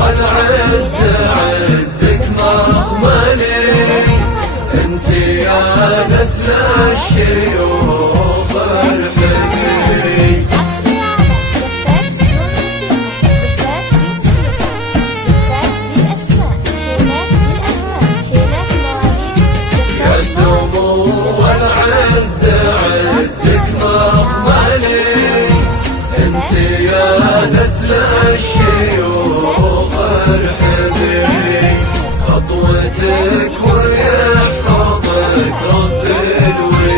والعز عزك مخملي، انت يا نسل الشيوخ ارحمي. يا سمو والعز عزك مخملي، انت يا نسل الشيوخ ارحمي. خطوتك ويحفظك رب الولي.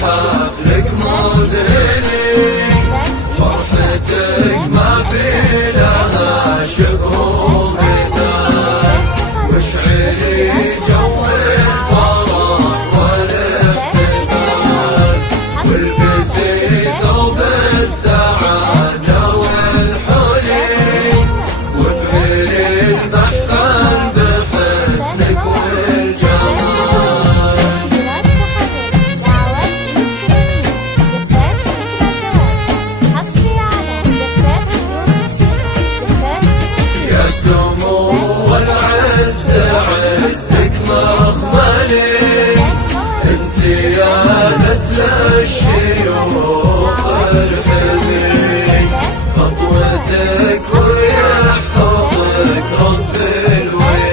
حفلك مذهلي، فرحتك ما في لها شبه ومثال. واشعري جو الفرح والاحتفال، والبسي ثوب السعادة والحلي، وابهري المحفل بحسنك والجمال. عزك مخملي، انت يا نسل الشيوخ ارحمي. خطوتك ويحفظك رب الولي.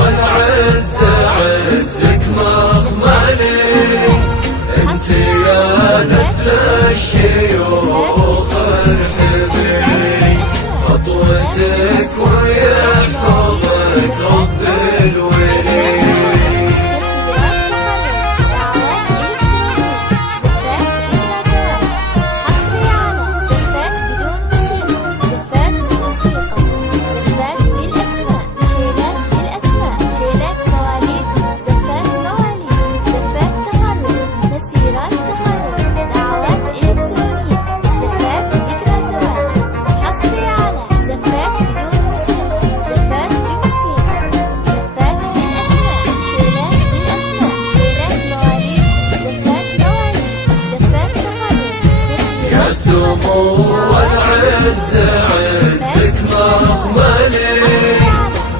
والعز عزك مخملي، انت يا نسل الشيوخ ارحمي. خطوتك سمو والعز عزك مخملي،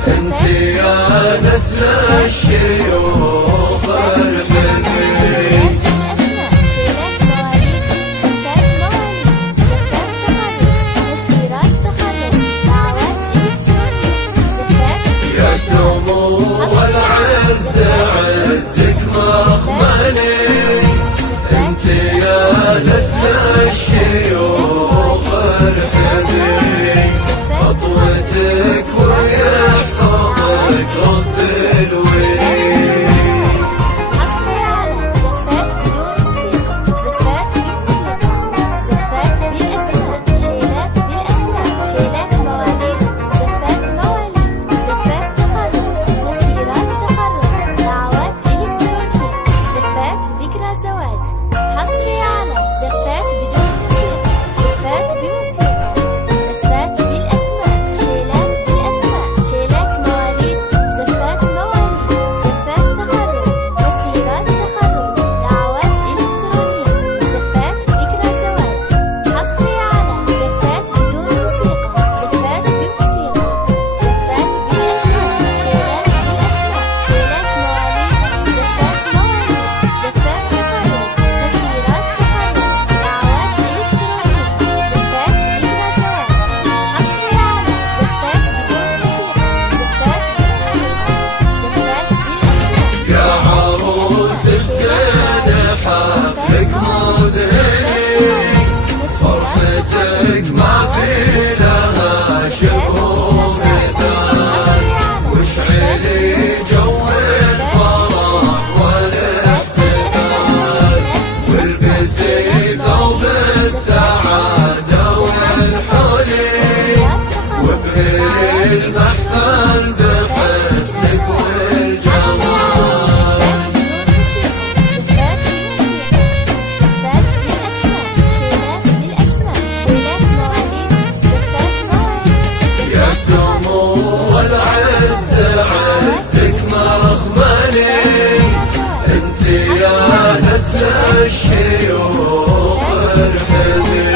انت يا نسل الشيوخ ارحمي. يا سمو والعز عزك مخملي، انت يا نسل الشيوخ ارحمي. خطوتك ويحفظك رب الويل. حصري على زفات بدون موسيقى، زفات بموسيقى، زفات بالاسماء، شيلات بالاسماء، شيلات مواليد، زفات مواليد، زفات تخرج، مسيرات تخرج، دعوات الكترونيه، زفات ذكرى زواج. حصري على زفات بدون موسيقى، زفات بموسيقى، زفات بالاسماء، شيلات بالاسماء، شيلات مواليد، زفات مواليد، زفات تخرج، مسيرات تخرج، دعوات الكترونيه، زفات ذكرى زواج. حصري على زفات بدون موسيقى، زفات بموسيقى، زفات بالاسماء، شيلات بالاسماء، شيلات مواليد، زفات مواليد، زفات تخرج، مسيرات تخرج، دعوات الكترونيه، زفات ذكرى زواج. حصري على زفات بدون موسيقى، زفات بموسيقى، زفات بالاسماء. يا عروس الزين حفلك مذهلي، فرحتك ما في لها شبه مثال، واشعلي جو الفرح والاحتفال، والبسي ثوب السعادة والحلي، وابهري المحفل بحسنك والجمال. يا سمو والعز عزك مخملي، انت يا نسل الشيوخ ارحمي.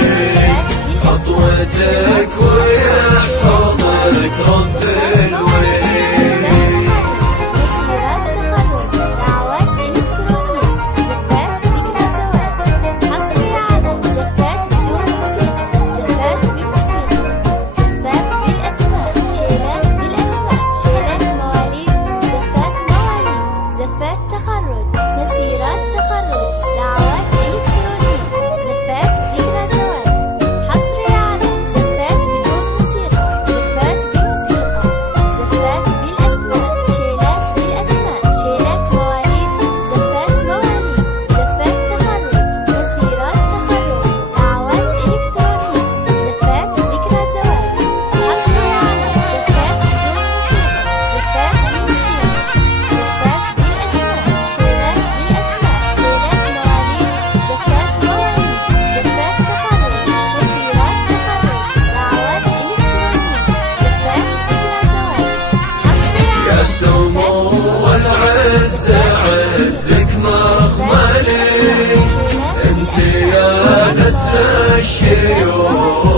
خطوتك ويحفظك رب الويل. مسيرات تخرج، دعوات إلكترونية، زفات ذكرى زواج. حصري على زفات بدون موسيقى، زفات بموسيقى، زفات بالأسماء، شيلات بالأسماء، شيلات مواليد، زفات مواليد، زفات تخرج، مسيرات تخرج، دعوات إلكترونية، زفات ذكرى زواج. حصري على زفات بدون موسيقى، زفات بموسيقى، زفات بالأسماء، شيلات بالأسماء، شيلات مواليد، زفات مواليد، زفات تخرج، مسيرات تخرج، دعوات إلكترونية، زفات ذكرى زواج. حصري على زفات بدون موسيقى، زفات بموسيقى، زفات بالأسماء، شيلات بالأسماء، شيلات مواليد، زفات مواليد، زفات تخرج، مسيرات تخرج، دعوات إلكترونية، زفات ذكرى زواج. حصري يا على سمو والعز عزك مخملي، انت يا نسل الشيوخ